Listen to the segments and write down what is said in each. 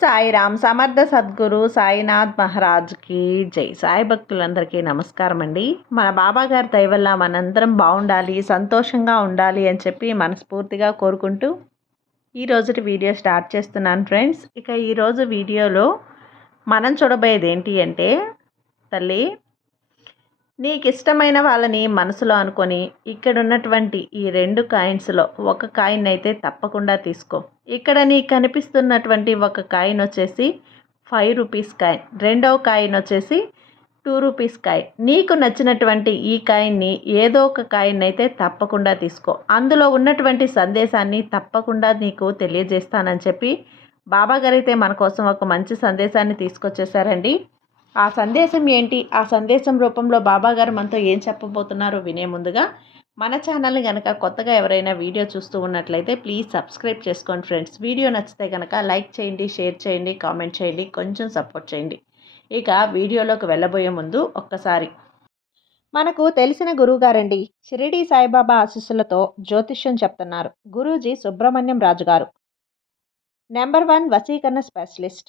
సాయిరామ్ సమర్థ సద్గురు సాయినాథ్ మహారాజ్కి జై. సాయి భక్తులందరికీ నమస్కారం అండి మన బాబా గారి దయ మనందరం బాగుండాలి సంతోషంగా ఉండాలి అని చెప్పి మనస్ఫూర్తిగా కోరుకుంటూ ఈరోజు వీడియో స్టార్ట్ చేస్తున్నాను ఫ్రెండ్స్. ఇక ఈరోజు వీడియోలో మనం చూడబోయేది ఏంటి అంటే తల్లి నీకు ఇష్టమైన వాళ్ళని మనసులో అనుకొని ఇక్కడ ఉన్నటువంటి ఈ రెండు కాయిన్స్లో ఒక కాయిన్ అయితే తప్పకుండా తీసుకో. ఇక్కడ నీకు కనిపిస్తున్నటువంటి ఒక కాయిన్ వచ్చేసి ఫైవ్ రూపీస్ కాయిన్. రెండవ కాయిన్ వచ్చేసి టూ రూపీస్ కాయిన్. నీకు నచ్చినటువంటి ఈ కాయిన్ని ఏదో ఒక కాయిన్ అయితే తప్పకుండా తీసుకో. అందులో ఉన్నటువంటి సందేశాన్ని తప్పకుండా నీకు తెలియజేస్తానని చెప్పి బాబా అయితే మన కోసం ఒక మంచి సందేశాన్ని తీసుకొచ్చేసారండి. ఆ సందేశం ఏంటి? ఆ సందేశం రూపంలో బాబాగారు మనతో ఏం చెప్పబోతున్నారో వినే ముందుగా మన ఛానల్ని కనుక కొత్తగా ఎవరైనా వీడియో చూస్తూ ఉన్నట్లయితే ప్లీజ్ సబ్స్క్రైబ్ చేసుకోండి ఫ్రెండ్స్. వీడియో నచ్చితే కనుక లైక్ చేయండి షేర్ చేయండి కామెంట్ చేయండి కొంచెం సపోర్ట్ చేయండి. ఇక వీడియోలోకి వెళ్ళబోయే ముందు ఒక్కసారి. మనకు తెలిసిన గురువుగారండి. షిరిడి సాయిబాబా ఆశీస్సులతో జ్యోతిష్యం చెప్తున్నారు. గురూజీ సుబ్రహ్మణ్యం రాజు గారు నెంబర్ వన్ వసీకరణ స్పెషలిస్ట్.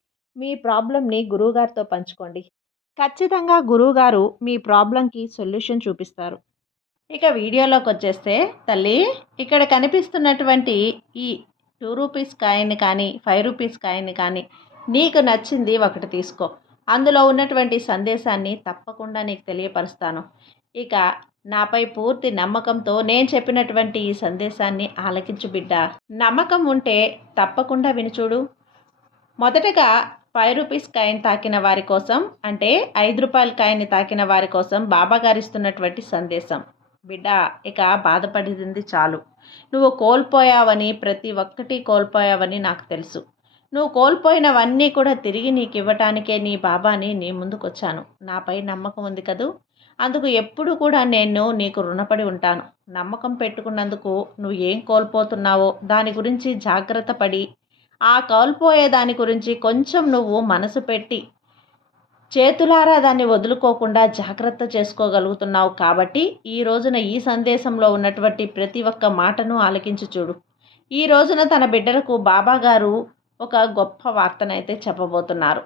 మీ ప్రాబ్లంని గురువుగారితో పంచుకోండి. ఖచ్చితంగా గురువుగారు మీ ప్రాబ్లంకి సొల్యూషన్ చూపిస్తారు. ఇక వీడియోలోకి వచ్చేస్తే తల్లి ఇక్కడ కనిపిస్తున్నటువంటి ఈ టూ రూపీస్ కాయిన్ కానీ ఫైవ్ రూపీస్ కాయిన్ కానీ నీకు నచ్చింది ఒకటి తీసుకో. అందులో ఉన్నటువంటి సందేశాన్ని తప్పకుండా నీకు తెలియపరుస్తాను. ఇక నాపై పూర్తి నమ్మకంతో నేను చెప్పినటువంటి ఈ సందేశాన్ని ఆలకించు బిడ్డ. నమ్మకం ఉంటే తప్పకుండా వినిచూడు మొదటగా ఫైవ్ రూపీస్ కాయిన్ తాకిన వారి కోసం అంటే ఐదు రూపాయల కాయిన్ తాకిన వారి కోసం బాబా గారిస్తున్నటువంటి సందేశం. బిడ్డ ఇక బాధపడింది చాలు. నువ్వు కోల్పోయావని ప్రతి ఒక్కటి కోల్పోయావని నాకు తెలుసు. నువ్వు కోల్పోయినవన్నీ కూడా తిరిగి నీకు ఇవ్వటానికే నీ బాబాని నీ ముందుకు వచ్చాను నాపై నమ్మకం ఉంది కదూ? అందుకు ఎప్పుడు కూడా నేను నీకు రుణపడి ఉంటాను. నమ్మకం పెట్టుకున్నందుకు నువ్వు ఏం కోల్పోతున్నావో దాని గురించి జాగ్రత్త పడి ఆ కోల్పోయే దాని గురించి కొంచెం నువ్వు మనసు పెట్టి చేతులారా దాన్ని వదులుకోకుండా జాగ్రత్త చేసుకోగలుగుతున్నావు కాబట్టి ఈ రోజున ఈ సందేశంలో ఉన్నటువంటి ప్రతి ఒక్క మాటను ఆలకించి చూడు. ఈ రోజున తన బిడ్డలకు బాబా గారు ఒక గొప్ప వార్తనైతే చెప్పబోతున్నారు.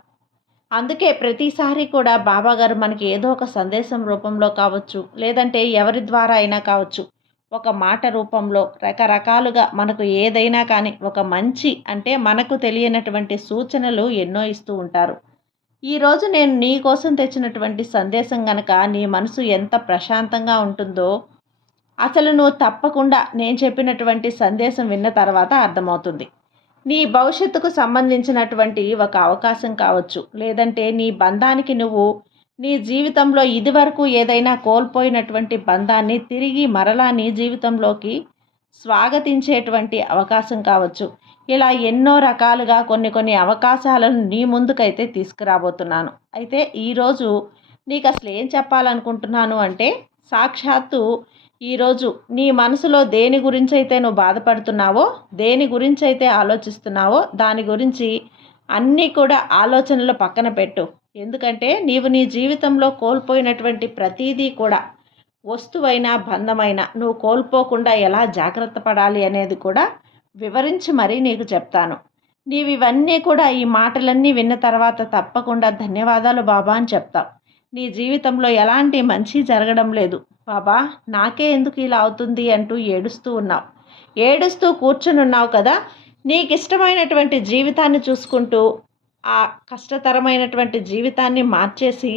అందుకే ప్రతిసారి కూడా బాబాగారు మనకి ఏదో ఒక సందేశం రూపంలో కావచ్చు లేదంటే ఎవరి ద్వారా అయినా కావచ్చు ఒక మాట రూపంలో రకరకాలుగా మనకు ఏదైనా కానీ ఒక మంచి అంటే మనకు తెలియనటువంటి సూచనలు ఎన్నో ఇస్తూ ఉంటారు. ఈరోజు నేను నీ కోసం తెచ్చినటువంటి సందేశం గనక నీ మనసు ఎంత ప్రశాంతంగా ఉంటుందో అసలు నువ్వు తప్పకుండా నేను చెప్పినటువంటి సందేశం విన్న తర్వాత అర్థమవుతుంది. నీ భవిష్యత్తుకు సంబంధించినటువంటి ఒక అవకాశం కావచ్చు. లేదంటే నీ బంధానికి నువ్వు నీ జీవితంలో ఇదివరకు ఏదైనా కోల్పోయినటువంటి బంధాన్ని తిరిగి మరలా నీ జీవితంలోకి స్వాగతించేటువంటి అవకాశం కావచ్చు. ఇలా ఎన్నో రకాలుగా కొన్ని కొన్ని అవకాశాలను నీ ముందుకైతే తీసుకురాబోతున్నాను. అయితే ఈరోజు నీకు అసలు ఏం చెప్పాలనుకుంటున్నాను అంటే సాక్షాత్తు ఈరోజు నీ మనసులో దేని గురించి అయితే నువ్వు బాధపడుతున్నావో దేని గురించి అయితే ఆలోచిస్తున్నావో దాని గురించి అన్నీ కూడా ఆలోచనలు పక్కన పెట్టు. ఎందుకంటే నీవు నీ జీవితంలో కోల్పోయినటువంటి ప్రతీదీ కూడా వస్తువైనా బంధమైనా నువ్వు కోల్పోకుండా ఎలా జాగ్రత్త పడాలి అనేది కూడా వివరించి మరీ నీకు చెప్తాను. నీవు ఇవన్నీ కూడా ఈ మాటలన్నీ విన్న తర్వాత తప్పకుండా ధన్యవాదాలు బాబా అని చెప్తావు నీ జీవితంలో ఎలాంటి మంచి జరగడం లేదు. బాబా నాకే ఎందుకు ఇలా అవుతుంది అంటూ ఏడుస్తూ ఉన్నావు. ఏడుస్తూ కూర్చుని ఉన్నావు కదా నీకు ఇష్టమైనటువంటి జీవితాన్ని చూసుకుంటూ ఆ కష్టతరమైనటువంటి జీవితాన్ని మార్చేసి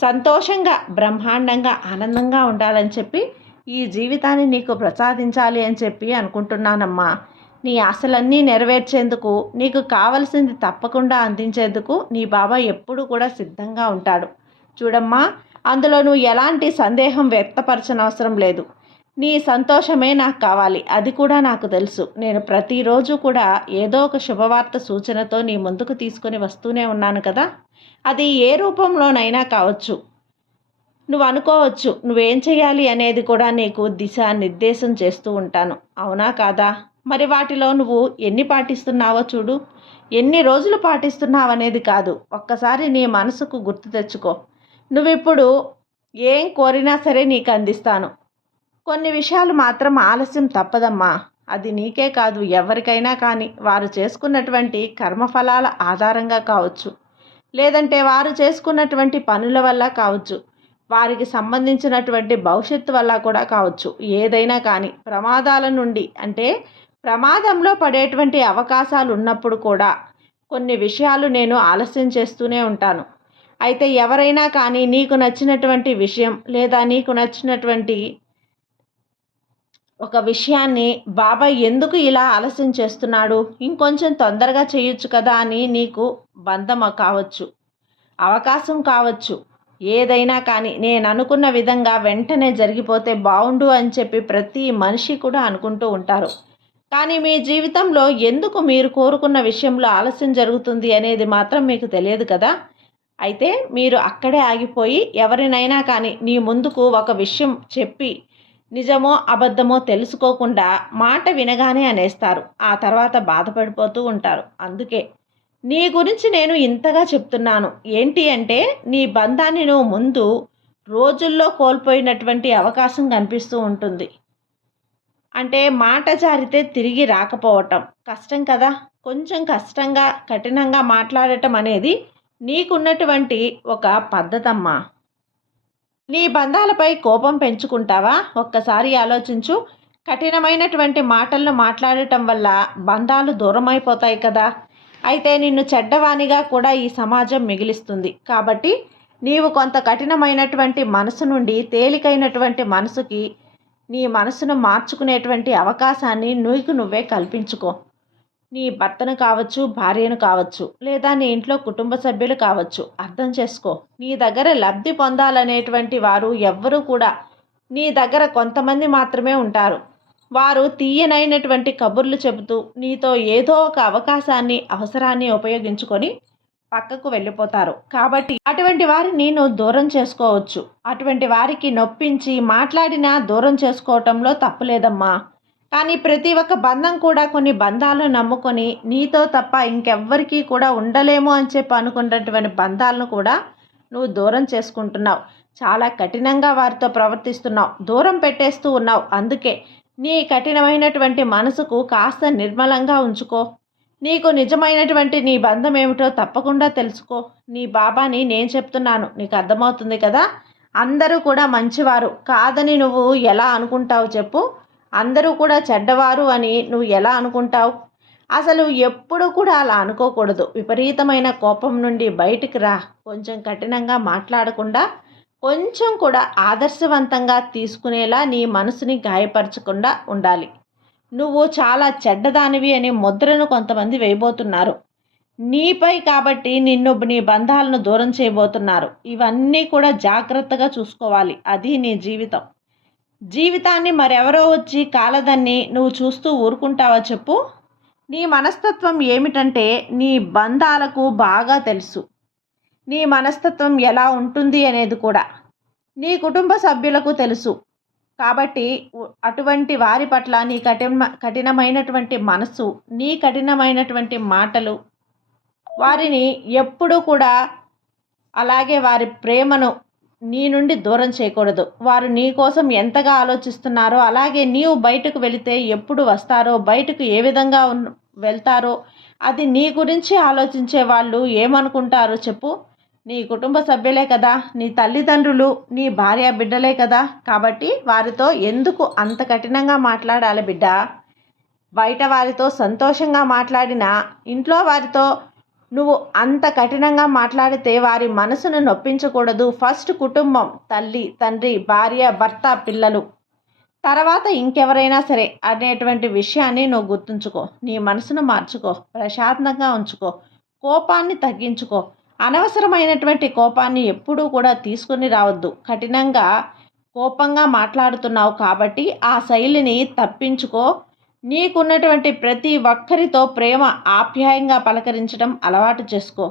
సంతోషంగా బ్రహ్మాండంగా ఆనందంగా ఉండాలని చెప్పి ఈ జీవితాన్ని నీకు ప్రసాదించాలి అని చెప్పి అనుకుంటున్నానమ్మా. నీ ఆశలన్నీ నెరవేర్చేందుకు నీకు కావలసింది తప్పకుండా అందించేందుకు నీ బాబా ఎప్పుడు కూడా సిద్ధంగా ఉంటాడు. చూడమ్మా అందులో నువ్వు ఎలాంటి సందేహం వ్యక్తపరచనవసరం లేదు. నీ సంతోషమే నాకు కావాలి. అది కూడా నాకు తెలుసు. నేను ప్రతిరోజు కూడా ఏదో ఒక శుభవార్త సూచనతో నీ ముందుకు తీసుకొని వస్తూనే ఉన్నాను కదా. అది ఏ రూపంలోనైనా కావచ్చు. నువ్వు అనుకోవచ్చు నువ్వేం చేయాలి అనేది కూడా నీకు దిశ నిర్దేశం చేస్తూ ఉంటాను. అవునా కాదా? మరి వాటిలో నువ్వు ఎన్ని పాటిస్తున్నావో చూడు. ఎన్ని రోజులు పాటిస్తున్నావు అనేది కాదు. ఒక్కసారి నీ మనసుకు గుర్తు తెచ్చుకో. నువ్విప్పుడు ఏం కోరినా సరే నీకు అందిస్తాను. కొన్ని విషయాలు మాత్రం ఆలస్యం తప్పదమ్మా. అది నీకే కాదు ఎవరికైనా కానీ. వారు చేసుకున్నటువంటి కర్మఫలాల ఆధారంగా కావచ్చు. లేదంటే వారు చేసుకున్నటువంటి పనుల వల్ల కావచ్చు. వారికి సంబంధించినటువంటి భవిష్యత్తు వల్ల కూడా కావచ్చు. ఏదైనా కానీ. ప్రమాదాల నుండి అంటే ప్రమాదంలో పడేటువంటి అవకాశాలు ఉన్నప్పుడు కూడా కొన్ని విషయాలు నేను ఆలస్యం చేస్తూనే ఉంటాను. అయితే ఎవరైనా కానీ నీకు నచ్చినటువంటి విషయం లేదా నీకు నచ్చినటువంటి ఒక విషయాన్ని బాబాయ్ ఎందుకు ఇలా ఆలస్యం చేస్తున్నాడు? ఇంకొంచెం తొందరగా చేయొచ్చు కదా అని నీకు బంధం కావచ్చు? అవకాశం కావచ్చు. ఏదైనా కానీ నేను అనుకున్న విధంగా వెంటనే జరిగిపోతే బాగుండు అని చెప్పి ప్రతి మనిషి కూడా అనుకుంటూ ఉంటారు. కానీ మీ జీవితంలో ఎందుకు మీరు కోరుకున్న విషయంలో ఆలస్యం జరుగుతుంది అనేది మాత్రం మీకు తెలియదు కదా? అయితే మీరు అక్కడే ఆగిపోయి ఎవరినైనా కానీ నీ ముందుకు ఒక విషయం చెప్పి నిజమో అబద్ధమో తెలుసుకోకుండా మాట వినగానే అనేస్తారు. ఆ తర్వాత బాధపడిపోతూ ఉంటారు. అందుకే నీ గురించి నేను ఇంతగా చెప్తున్నాను. ఏంటి అంటే నీ బంధాన్ని నువ్వు ముందు రోజుల్లో కోల్పోయినటువంటి అవకాశం కనిపిస్తూ ఉంటుంది. అంటే మాట జారితే తిరిగి రాకపోవటం. కష్టం కదా? కొంచెం కష్టంగా కఠినంగా మాట్లాడటం అనేది నీకున్నటువంటి ఒక పద్ధతమ్మా. నీ బంధాలపై కోపం పెంచుకుంటావా? ఒక్కసారి ఆలోచించు. కఠినమైనటువంటి మాటలను మాట్లాడటం వల్ల బంధాలు దూరమైపోతాయి కదా. అయితే నిన్ను చెడ్డవానిగా కూడా ఈ సమాజం మిగిలిస్తుంది. కాబట్టి నీవు కొంత కఠినమైనటువంటి మనసు నుండి తేలికైనటువంటి మనసుకి నీ మనసును మార్చుకునేటువంటి అవకాశాన్ని నువ్వుకు నువ్వే కల్పించుకో. నీ భర్తను కావచ్చు భార్యను కావచ్చు లేదా నీ ఇంట్లో కుటుంబ సభ్యులు కావచ్చు అర్థం చేసుకో. నీ దగ్గర లబ్ధి పొందాలనేటువంటి వారు ఎవ్వరూ కూడా నీ దగ్గర కొంతమంది మాత్రమే ఉంటారు. వారు తీయనైనటువంటి కబుర్లు చెబుతూ నీతో ఏదో ఒక అవకాశాన్ని అవసరాన్ని ఉపయోగించుకొని పక్కకు వెళ్ళిపోతారు. కాబట్టి అటువంటి వారిని నేను దూరం చేసుకోవచ్చు. అటువంటి వారికి నొప్పించి మాట్లాడినా దూరం చేసుకోవటంలో తప్పులేదమ్మా కానీ ప్రతి ఒక్క బంధం కూడా కొన్ని బంధాలను నమ్ముకొని నీతో తప్ప ఇంకెవ్వరికీ కూడా ఉండలేము అని చెప్పి అనుకున్నటువంటి బంధాలను కూడా నువ్వు దూరం చేసుకుంటున్నావు. చాలా కఠినంగా వారితో ప్రవర్తిస్తున్నావు. దూరం పెట్టేస్తూ ఉన్నావు. అందుకే నీ కఠినమైనటువంటి మనసుకు కాస్త నిర్మలంగా ఉంచుకో. నీకు నిజమైనటువంటి నీ బంధం ఏమిటో తప్పకుండా తెలుసుకో. నీ బాబాని నేను చెప్తున్నాను. నీకు అర్థమవుతుంది కదా? అందరూ కూడా మంచివారు. కాదని నువ్వు ఎలా అనుకుంటావు చెప్పు. అందరూ కూడా చెడ్డవారు అని నువ్వు ఎలా అనుకుంటావు? అసలు ఎప్పుడు కూడా అలా అనుకోకూడదు. విపరీతమైన కోపం నుండి బయటికి రా. కొంచెం కఠినంగా మాట్లాడకుండా కొంచెం కూడా ఆదర్శవంతంగా తీసుకునేలా నీ మనసుని గాయపరచకుండా ఉండాలి. నువ్వు చాలా చెడ్డదానివి అనే ముద్రను కొంతమంది వేయబోతున్నారు. నీపై కాబట్టి నిన్ను నీ బంధాలను దూరం చేయబోతున్నారు. ఇవన్నీ కూడా జాగ్రత్తగా చూసుకోవాలి. అది నీ జీవితం. జీవితాన్ని మరెవరో వచ్చి కాలదన్ని నువ్వు చూస్తూ ఊరుకుంటావా చెప్పు? నీ మనస్తత్వం ఏమిటంటే నీ బంధాలకు బాగా తెలుసు. నీ మనస్తత్వం ఎలా ఉంటుంది అనేది కూడా. నీ కుటుంబ సభ్యులకు తెలుసు. కాబట్టి అటువంటి వారి పట్ల నీ కఠిన కఠినమైనటువంటి మనసు నీ కఠినమైనటువంటి మాటలు వారిని ఎప్పుడూ కూడా అలాగే వారి ప్రేమను నీ నుండి దూరం చేయకూడదు. వారు నీ కోసం ఎంతగా ఆలోచిస్తున్నారో అలాగే నీవు బయటకు వెళితే ఎప్పుడు వస్తారో బయటకు ఏ విధంగా వెళ్తారో అది నీ గురించి ఆలోచించే వాళ్ళు ఏమనుకుంటారో చెప్పు. నీ కుటుంబ సభ్యులే కదా నీ తల్లిదండ్రులు నీ భార్య బిడ్డలే కదా. కాబట్టి వారితో ఎందుకు అంత కఠినంగా మాట్లాడాలి బిడ్డ? బయట వారితో సంతోషంగా మాట్లాడినా ఇంట్లో వారితో నువ్వు అంత కఠినంగా మాట్లాడితే వారి మనసును నొప్పించకూడదు. ఫస్ట్ కుటుంబం తల్లి తండ్రి భార్య భర్త పిల్లలు. తర్వాత ఇంకెవరైనా సరే అనేటువంటి విషయాన్ని నువ్వు గుర్తుంచుకో. నీ మనసును మార్చుకో. ప్రశాంతంగా ఉంచుకో. కోపాన్ని తగ్గించుకో. అనవసరమైనటువంటి కోపాన్ని ఎప్పుడూ కూడా తీసుకుని రావద్దు. కఠినంగా కోపంగా మాట్లాడుతున్నావు కాబట్టి ఆ శైలిని తప్పించుకో. నీకున్నటువంటి ప్రతి ఒక్కరితో ప్రేమ ఆప్యాయంగా పలకరించడం అలవాటు చేసుకో.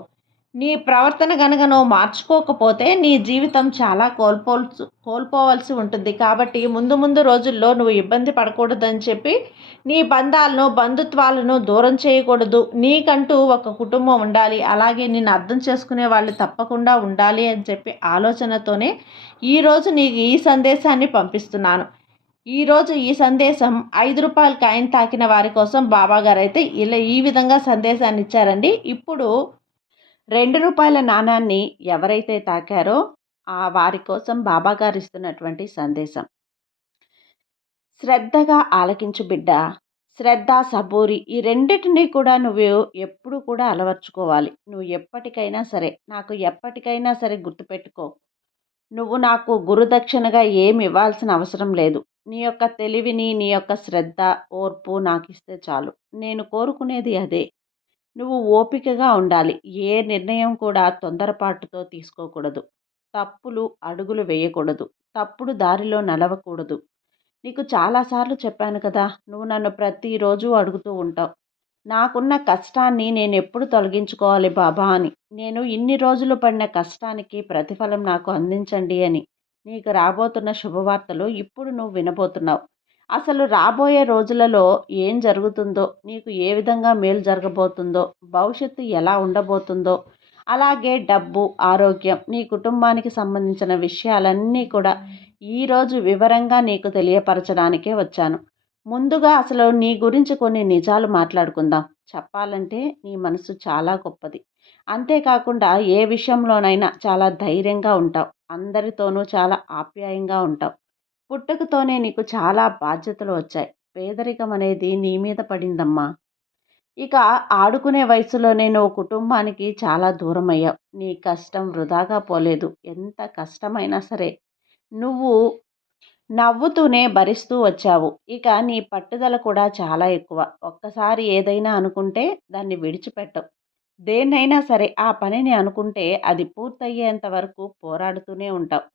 నీ ప్రవర్తన గనక నువ్వు మార్చుకోకపోతే నీ జీవితం చాలా కోల్పోల్సి కోల్పోవలసి ఉంటుంది. కాబట్టి ముందు ముందు రోజుల్లో నువ్వు ఇబ్బంది పడకూడదని చెప్పి నీ బంధాలను బంధుత్వాలను దూరం చేయకూడదు. నీకంటూ ఒక కుటుంబం ఉండాలి. అలాగే నిన్ను అర్థం చేసుకునే వాళ్ళు తప్పకుండా ఉండాలి అని చెప్పి ఆలోచనతోనే ఈరోజు నీకు ఈ సందేశాన్ని పంపిస్తున్నాను. ఈరోజు ఈ సందేశం ఐదు రూపాయల కాయిన్ తాకిన వారి కోసం బాబాగారు అయితే ఇలా ఈ విధంగా సందేశాన్ని ఇచ్చారండి. ఇప్పుడు రెండు రూపాయల నాణాన్ని ఎవరైతే తాకారో ఆ వారి కోసం బాబాగారు ఇస్తున్నటువంటి సందేశం. శ్రద్ధగా ఆలకించు బిడ్డ శ్రద్ధ సబూరి ఈ రెండింటినీ కూడా నువ్వు ఎప్పుడు కూడా అలవర్చుకోవాలి. నువ్వు ఎప్పటికైనా సరే నాకు ఎప్పటికైనా సరే గుర్తుపెట్టుకో. నువ్వు నాకు గురుదక్షిణగా ఏమి ఇవ్వాల్సిన అవసరం లేదు. నీ యొక్క తెలివిని నీ యొక్క శ్రద్ధ ఓర్పు నాకు ఇస్తే చాలు. నేను కోరుకునేది అదే. నువ్వు ఓపికగా ఉండాలి. ఏ నిర్ణయం కూడా తొందరపాటుతో తీసుకోకూడదు. తప్పులు అడుగులు వేయకూడదు. తప్పుడు దారిలో నడవకూడదు. నీకు చాలాసార్లు చెప్పాను కదా! నువ్వు నన్ను ప్రతిరోజు అడుగుతూ ఉంటావు. నాకున్న కష్టాన్ని నేను ఎప్పుడు తొలగించుకోవాలి బాబా అని. నేను ఇన్ని రోజులు పడిన కష్టానికి ప్రతిఫలం నాకు అందించండి అని. నీకు రాబోతున్న శుభవార్తలు ఇప్పుడు నువ్వు వినబోతున్నావు. అసలు రాబోయే రోజులలో ఏం జరుగుతుందో నీకు ఏ విధంగా మేలు జరగబోతుందో భవిష్యత్తు ఎలా ఉండబోతుందో అలాగే డబ్బు ఆరోగ్యం నీ కుటుంబానికి సంబంధించిన విషయాలన్నీ కూడా ఈరోజు వివరంగా నీకు తెలియపరచడానికే వచ్చాను. ముందుగా అసలు నీ గురించి కొన్ని నిజాలు మాట్లాడుకుందాం. చెప్పాలంటే నీ మనసు చాలా గొప్పది. అంతేకాకుండా ఏ విషయంలోనైనా చాలా ధైర్యంగా ఉంటావు. అందరితోనూ చాలా ఆప్యాయంగా ఉంటావు. పుట్టుకతోనే నీకు చాలా బాధ్యతలు వచ్చాయి. పేదరికం అనేది నీ మీద పడిందమ్మా. ఇక ఆడుకునే వయసులోనే నువ్వు కుటుంబానికి చాలా దూరం అయ్యావు. నీ కష్టం వృధాగా పోలేదు. ఎంత కష్టమైనా సరే నువ్వు నవ్వుతూనే భరిస్తూ వచ్చావు. ఇక నీ పట్టుదల కూడా చాలా ఎక్కువ. ఒక్కసారి ఏదైనా అనుకుంటే దాన్ని విడిచిపెట్టవు. దేన్నైనా సరే ఆ పనిని అనుకుంటే అది పూర్తయ్యేంత వరకు పోరాడుతూనే ఉంటావు.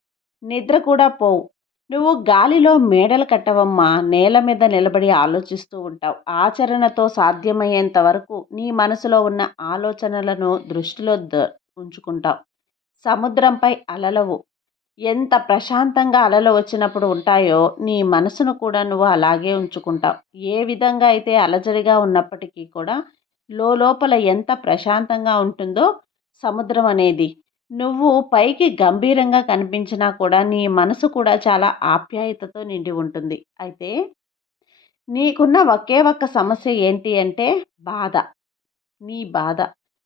నిద్ర కూడా పోవు. నువ్వు గాలిలో మేడలు కట్టవమ్మా. నేల మీద నిలబడి ఆలోచిస్తూ ఉంటావు. ఆచరణతో సాధ్యమయ్యేంత వరకు నీ మనసులో ఉన్న ఆలోచనలను దృష్టిలో ఉంచుకుంటావు. సముద్రంపై అలలవు. ఎంత ప్రశాంతంగా అలలు వచ్చినప్పుడు ఉంటాయో నీ మనసును కూడా నువ్వు అలాగే ఉంచుకుంటావు. ఏ విధంగా అయితే అలజడిగా ఉన్నప్పటికీ కూడా లోపల ఎంత ప్రశాంతంగా ఉంటుందో సముద్రం అనేది. నువ్వు పైకి గంభీరంగా కనిపించినా కూడా నీ మనసు కూడా చాలా ఆప్యాయతతో నిండి ఉంటుంది. అయితే నీకున్న ఒకే ఒక్క సమస్య ఏంటి అంటే బాధ. నీ బాధ.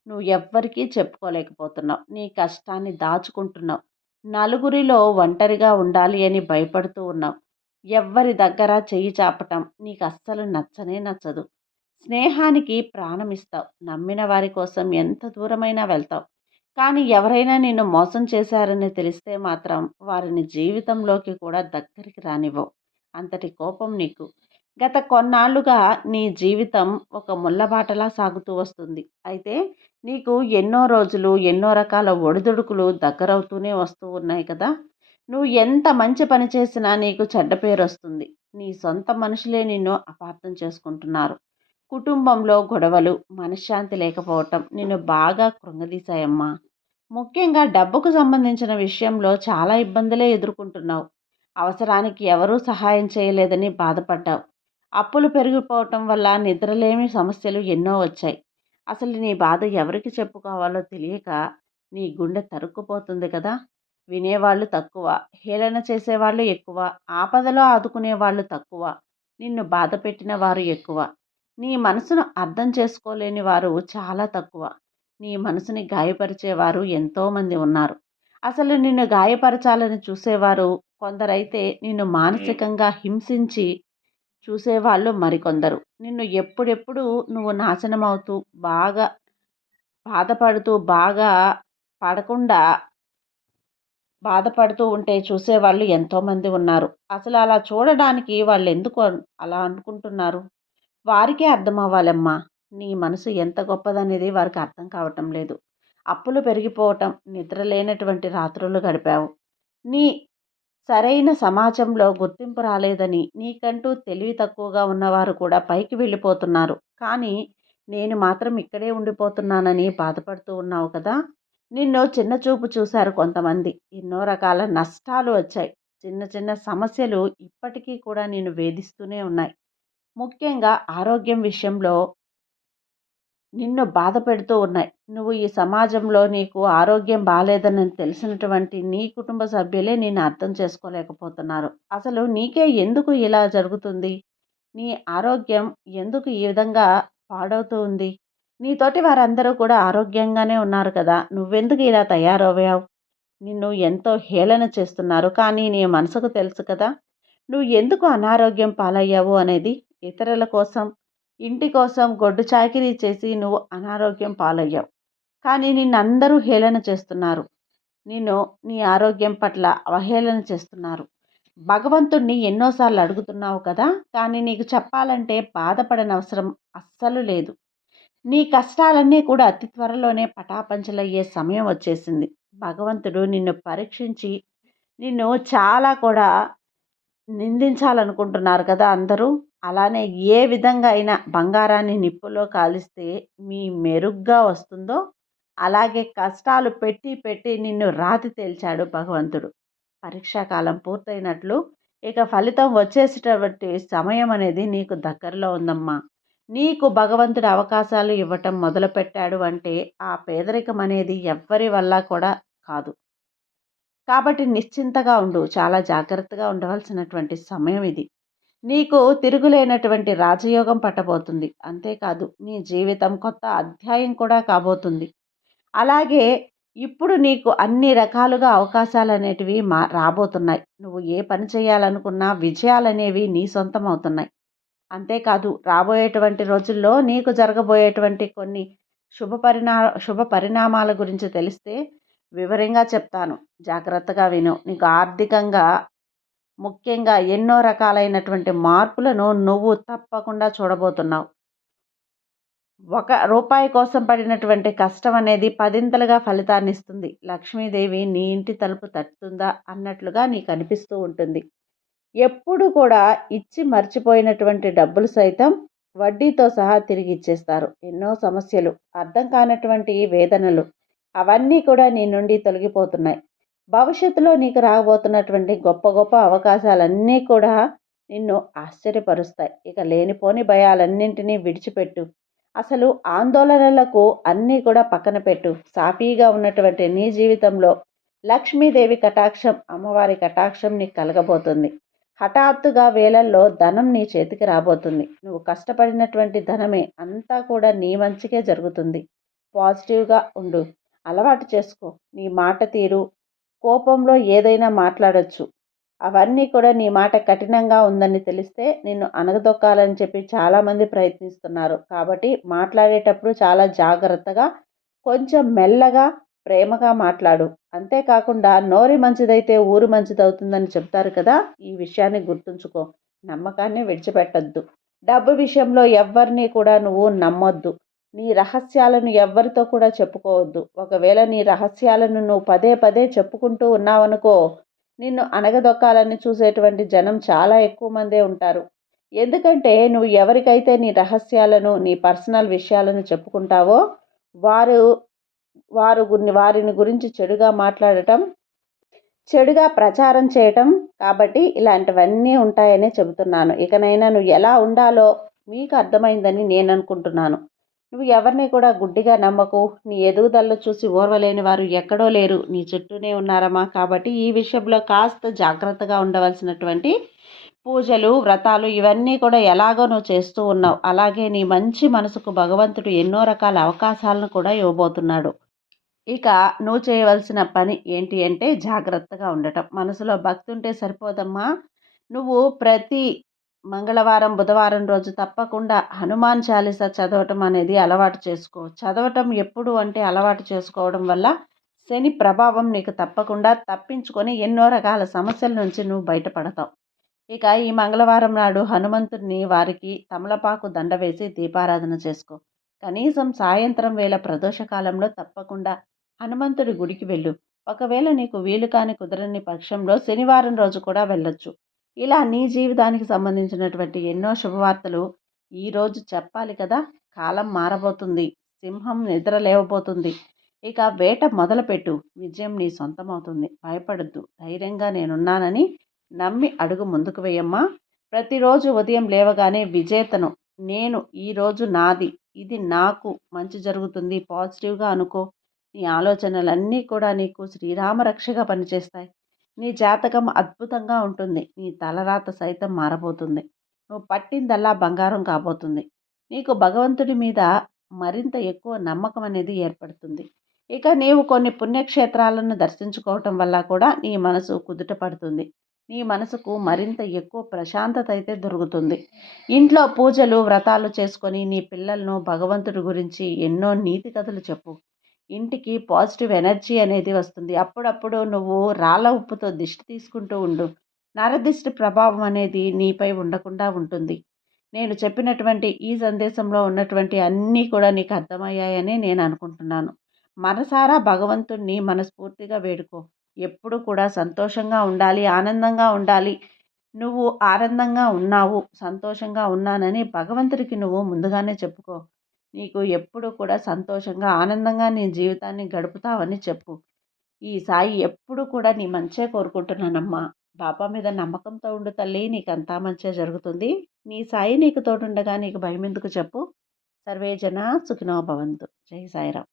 నువ్వు ఎవ్వరికీ చెప్పుకోలేకపోతున్నావు. నీ కష్టాన్ని దాచుకుంటున్నావు. నలుగురిలో ఒంటరిగా ఉండాలి అని భయపడుతూ ఉన్నాం. ఎవ్వరి దగ్గర చెయ్యి చాపటం నీకు అస్సలు నచ్చనే నచ్చదు. స్నేహానికి ప్రాణమిస్తావు. నమ్మిన వారి కోసం ఎంత దూరమైనా వెళ్తావు. కానీ ఎవరైనా నిన్ను మోసం చేశారని తెలిస్తే మాత్రం వారిని జీవితంలోకి కూడా దగ్గరికి రానివ్వవు. అంతటి కోపం నీకు. గత కొన్నాళ్ళుగా నీ జీవితం ఒక ముళ్ళబాటలా సాగుతూ వస్తుంది. అయితే నీకు ఎన్నో రోజులు ఎన్నో రకాల ఒడిదుడుకులు దగ్గరవుతూనే వస్తూ ఉన్నాయి కదా! నువ్వు ఎంత మంచి పని చేసినా నీకు చెడ్డ పేరు వస్తుంది. నీ సొంత మనుషులే నిన్ను అపార్థం చేసుకుంటున్నారు. కుటుంబంలో గొడవలు మనశ్శాంతి లేకపోవటం నిన్ను బాగా కృంగదీశాయమ్మా. ముఖ్యంగా డబ్బుకు సంబంధించిన విషయంలో చాలా ఇబ్బందులే ఎదుర్కొంటున్నావు. అవసరానికి ఎవరూ సహాయం చేయలేదని బాధపడ్డావు. అప్పులు పెరిగిపోవటం వల్ల నిద్రలేమి సమస్యలు ఎన్నో వచ్చాయి. అసలు నీ బాధ ఎవరికి చెప్పుకోవాలో తెలియక నీ గుండె తరుక్కుపోతుంది కదా! వినేవాళ్ళు తక్కువ హేళన చేసేవాళ్ళు ఎక్కువ ఆపదలో ఆదుకునే వాళ్ళు తక్కువ నిన్ను బాధ పెట్టిన వారు ఎక్కువ. నీ మనసును అర్థం చేసుకోలేని వారు చాలా తక్కువ. నీ మనసుని గాయపరిచేవారు ఎంతోమంది ఉన్నారు. అసలు నిన్ను గాయపరచాలని చూసేవారు కొందరైతే నిన్ను మానసికంగా హింసించి చూసేవాళ్ళు మరికొందరు. నిన్ను ఎప్పుడెప్పుడు నువ్వు నాశనం అవుతూ బాగా బాధపడుతూ బాగా పడకుండా బాధపడుతూ ఉంటే చూసేవాళ్ళు ఎంతోమంది ఉన్నారు. అసలు అలా చూడడానికి వాళ్ళు ఎందుకు అలా అనుకుంటున్నారు? వారికే అర్థం అవ్వాలమ్మా నీ మనసు ఎంత గొప్పదనేది వారికి అర్థం కావటం లేదు. అప్పులు పెరిగిపోవటం నిద్ర లేనటువంటి రాత్రులు గడిపావు. నీ సరైన సమాజంలో గుర్తింపు రాలేదని నీకంటూ తెలివి తక్కువగా ఉన్నవారు కూడా పైకి వెళ్ళిపోతున్నారు. కానీ నేను మాత్రం ఇక్కడే ఉండిపోతున్నానని బాధపడుతూ ఉన్నావు కదా! నిన్ను చిన్న చూపు చూశారు కొంతమంది. ఎన్నో రకాల నష్టాలు వచ్చాయి. చిన్న చిన్న సమస్యలు ఇప్పటికీ కూడా నేను వేధిస్తూనే ఉన్నాయి. ముఖ్యంగా ఆరోగ్యం విషయంలో నిన్ను బాధ పెడుతూ ఉన్నాయి. నువ్వు ఈ సమాజంలో నీకు ఆరోగ్యం బాగాలేదని తెలిసినటువంటి నీ కుటుంబ సభ్యులే నేను అర్థం చేసుకోలేకపోతున్నారు. అసలు నీకే ఎందుకు ఇలా జరుగుతుంది? నీ ఆరోగ్యం ఎందుకు ఈ విధంగా పాడవుతూ ఉంది? నీతోటి వారందరూ కూడా ఆరోగ్యంగానే ఉన్నారు కదా. నువ్వెందుకు ఇలా తయారయ్యావు నిన్ను ఎంతో హేళన చేస్తున్నారు. కానీ నీ మనసుకు తెలుసు కదా. నువ్వు ఎందుకు అనారోగ్యం పాలయ్యావు అనేది ఇతరుల కోసం ఇంటి కోసం గొడ్డు చాకిరీ చేసి నువ్వు అనారోగ్యం పాలయ్యావు. కానీ నిన్నందరూ హేళన చేస్తున్నారు. నిన్ను నీ ఆరోగ్యం పట్ల అవహేళన చేస్తున్నారు. భగవంతుణ్ణి ఎన్నోసార్లు అడుగుతున్నావు కదా! కానీ నీకు చెప్పాలంటే బాధపడనవసరం అస్సలు లేదు. నీ కష్టాలన్నీ కూడా అతి త్వరలోనే పటాపంచలయ్యే సమయం వచ్చేసింది. భగవంతుడు నిన్ను పరీక్షించి నిన్ను చాలా కూడా నిందించాలనుకుంటున్నారు కదా అందరూ! అలానే ఏ విధంగా అయినా బంగారాన్ని నిప్పులో కాలిస్తే మీ మెరుగ్గా వస్తుందో అలాగే కష్టాలు పెట్టి పెట్టి నిన్ను రాతి తేల్చాడు భగవంతుడు. పరీక్షాకాలం పూర్తయినట్లు ఇక ఫలితం వచ్చేసేటటువంటి సమయం అనేది నీకు దగ్గరలో ఉందమ్మా. నీకు భగవంతుడు అవకాశాలు ఇవ్వటం మొదలుపెట్టాడు అంటే ఆ పేదరికం అనేది ఎవ్వరి వల్ల కూడా కాదు. కాబట్టి నిశ్చింతగా ఉండు చాలా జాగ్రత్తగా ఉండవలసినటువంటి సమయం ఇది. నీకు తిరుగులేనటువంటి రాజయోగం పట్టబోతుంది. అంతేకాదు నీ జీవితం కొత్త అధ్యాయం కూడా కాబోతుంది. అలాగే ఇప్పుడు నీకు అన్ని రకాలుగా అవకాశాలు అనేటివి మా రాబోతున్నాయి. నువ్వు ఏ పని చేయాలనుకున్నా విజయాలనేవి నీ సొంతం అవుతున్నాయి అంతేకాదు రాబోయేటువంటి రోజుల్లో నీకు జరగబోయేటువంటి కొన్ని శుభ పరిణా శుభ పరిణామాల గురించి తెలిస్తే వివరంగా చెప్తాను. జాగ్రత్తగా విను. నీకు ఆర్థికంగా ముఖ్యంగా ఎన్నో రకాలైనటువంటి మార్పులను నువ్వు తప్పకుండా చూడబోతున్నావు. ఒక రూపాయి కోసం పడినటువంటి కష్టం అనేది పదింతలుగా ఫలితాన్ని ఇస్తుంది. లక్ష్మీదేవి నీ ఇంటి తలుపు తట్టుతుందా అన్నట్లుగా నీకు అనిపిస్తూ ఉంటుంది. ఎప్పుడు కూడా ఇచ్చి మర్చిపోయినటువంటి డబ్బులు సైతం వడ్డీతో సహా తిరిగి ఇచ్చేస్తారు. ఎన్నో సమస్యలు అర్థం కానటువంటి వేదనలు అవన్నీ కూడా నీ నుండి తొలగిపోతున్నాయి. భవిష్యత్తులో నీకు రాబోతున్నటువంటి గొప్ప గొప్ప అవకాశాలన్నీ కూడా నిన్ను ఆశ్చర్యపరుస్తాయి. ఇక లేనిపోని భయాలన్నింటినీ విడిచిపెట్టు. అసలు ఆందోళనలకు అన్నీ కూడా పక్కన పెట్టు. సాఫీగా ఉన్నటువంటి నీ జీవితంలో లక్ష్మీదేవి కటాక్షం అమ్మవారి కటాక్షం నీకు కలగబోతుంది. హఠాత్తుగా వేలల్లో ధనం నీ చేతికి రాబోతుంది. నువ్వు కష్టపడినటువంటి ధనమే అంతా కూడా నీ మంచికే జరుగుతుంది. పాజిటివ్గా ఉండు. అలవాటు చేసుకో. నీ మాట తీరు కోపంలో ఏదైనా మాట్లాడచ్చు. అవన్నీ కూడా నీ మాట కఠినంగా ఉందని తెలిస్తే నిన్ను అనగదొక్కాలని చెప్పి చాలామంది ప్రయత్నిస్తున్నారు. కాబట్టి మాట్లాడేటప్పుడు చాలా జాగ్రత్తగా కొంచెం మెల్లగా ప్రేమగా మాట్లాడు. అంతేకాకుండా నోరి మంచిదైతే ఊరు మంచిదవుతుందని చెప్తారు కదా ఈ విషయాన్ని గుర్తుంచుకో. నమ్మకాన్ని విడిచిపెట్టద్దు. డబ్బు విషయంలో ఎవరిని కూడా నువ్వు నమ్మొద్దు. నీ రహస్యాలను ఎవ్వరితో కూడా చెప్పుకోవద్దు. ఒకవేళ నీ రహస్యాలను నువ్వు పదే పదే చెప్పుకుంటూ ఉన్నావనుకో నిన్ను అనగదొక్కాలని చూసేటువంటి జనం చాలా ఎక్కువ మందే ఉంటారు. ఎందుకంటే నువ్వు ఎవరికైతే నీ రహస్యాలను నీ పర్సనల్ విషయాలను చెప్పుకుంటావో వారు వారు వారిని గురించి చెడుగా మాట్లాడటం చెడుగా ప్రచారం చేయటం కాబట్టి ఇలాంటివన్నీ ఉంటాయనే చెబుతున్నాను. ఇకనైనా నువ్వు ఎలా ఉండాలో మీకు అర్థమైందని నేను అనుకుంటున్నాను. నువ్వు ఎవరిని కూడా గుడ్డిగా నమ్మకు. నీ ఎదుగుదలలో చూసి ఓర్వలేని వారు ఎక్కడో లేరు. నీ చుట్టూనే ఉన్నారమ్మా. కాబట్టి ఈ విషయంలో కాస్త జాగ్రత్తగా ఉండవలసినటువంటి పూజలు వ్రతాలు ఇవన్నీ కూడా ఎలాగో నువ్వు చేస్తూ ఉన్నావు. అలాగే నీ మంచి మనసుకు భగవంతుడు ఎన్నో రకాల అవకాశాలను కూడా ఇవ్వబోతున్నాడు. ఇక నువ్వు చేయవలసిన పని ఏంటి అంటే జాగ్రత్తగా ఉండటం. మనసులో భక్తి ఉంటే సరిపోదమ్మా. నువ్వు ప్రతి మంగళవారం బుధవారం రోజు తప్పకుండా హనుమాన్ చాలీసా చదవటం అనేది అలవాటు చేసుకో. చదవటం ఎప్పుడు అంటే అలవాటు చేసుకోవడం వల్ల శని ప్రభావం నీకు తప్పకుండా తప్పించుకొని ఎన్నో రకాల సమస్యల నుంచి నువ్వు బయటపడతావు. ఇక ఈ మంగళవారం నాడు హనుమంతుడిని వారికి తమలపాకు దండ వేసి దీపారాధన చేసుకో. కనీసం సాయంత్రం వేళ ప్రదోషకాలంలో తప్పకుండా హనుమంతుడి గుడికి వెళ్ళు. ఒకవేళ నీకు వీలు కాని కుదరని పక్షంలో శనివారం రోజు కూడా వెళ్ళొచ్చు. ఇలా నీ జీవితానికి సంబంధించినటువంటి ఎన్నో శుభవార్తలు ఈరోజు చెప్పాలి కదా? కాలం మారబోతుంది. సింహం నిద్ర లేవబోతుంది. ఇక వేట మొదలుపెట్టు. విజయం నీ సొంతమవుతుంది. భయపడద్దు. ధైర్యంగా నేనున్నానని నమ్మి అడుగు ముందుకు వేయమ్మా. ప్రతిరోజు ఉదయం లేవగానే విజేతను. నేను ఈరోజు నాది. ఇది నాకు మంచి జరుగుతుంది. పాజిటివ్గా అనుకో. నీ ఆలోచనలన్నీ కూడా నీకు శ్రీరామరక్షగా పనిచేస్తాయి. నీ జాతకం అద్భుతంగా ఉంటుంది. నీ తలరాత సైతం మారబోతుంది. నువ్వు పట్టిందల్లా బంగారం కాబోతుంది. నీకు భగవంతుడి మీద మరింత ఎక్కువ నమ్మకం అనేది ఏర్పడుతుంది. ఇక నీవు కొన్ని పుణ్యక్షేత్రాలను దర్శించుకోవటం వల్ల కూడా నీ మనసు కుదుట పడుతుంది. నీ మనసుకు మరింత ఎక్కువ ప్రశాంతత అయితే దొరుకుతుంది. ఇంట్లో పూజలు వ్రతాలు చేసుకొని నీ పిల్లలను భగవంతుడి గురించి ఎన్నో నీతి కథలు చెప్పు. ఇంటికి పాజిటివ్ ఎనర్జీ అనేది వస్తుంది. అప్పుడప్పుడు నువ్వు రాళ్ళ ఉప్పుతో దిష్టి తీసుకుంటూ ఉండు. నరదిష్టి ప్రభావం అనేది నీపై ఉండకుండా ఉంటుంది. నేను చెప్పినటువంటి ఈ సందేశంలో ఉన్నటువంటి అన్నీ కూడా నీకు అర్థమయ్యాయని నేను అనుకుంటున్నాను. మనసారా భగవంతుణ్ణి మనస్ఫూర్తిగా వేడుకో. ఎప్పుడు కూడా సంతోషంగా ఉండాలి ఆనందంగా ఉండాలి. నువ్వు ఆనందంగా ఉన్నావు సంతోషంగా ఉన్నానని భగవంతుడికి నువ్వు ముందుగానే చెప్పుకో. నీకు ఎప్పుడూ కూడా సంతోషంగా ఆనందంగా నీ జీవితాన్ని గడుపుతావని చెప్పు. ఈ సాయి ఎప్పుడు కూడా నీ మంచే కోరుకుంటున్నానమ్మా. బాబా మీద నమ్మకంతో ఉండు తల్లి నీకు అంతా మంచిగా జరుగుతుంది. నీ సాయి నీకు తోడుండగా నీకు భయం ఎందుకు చెప్పు. సర్వే జన సుఖినో భవంతు. జై సాయిరామ్.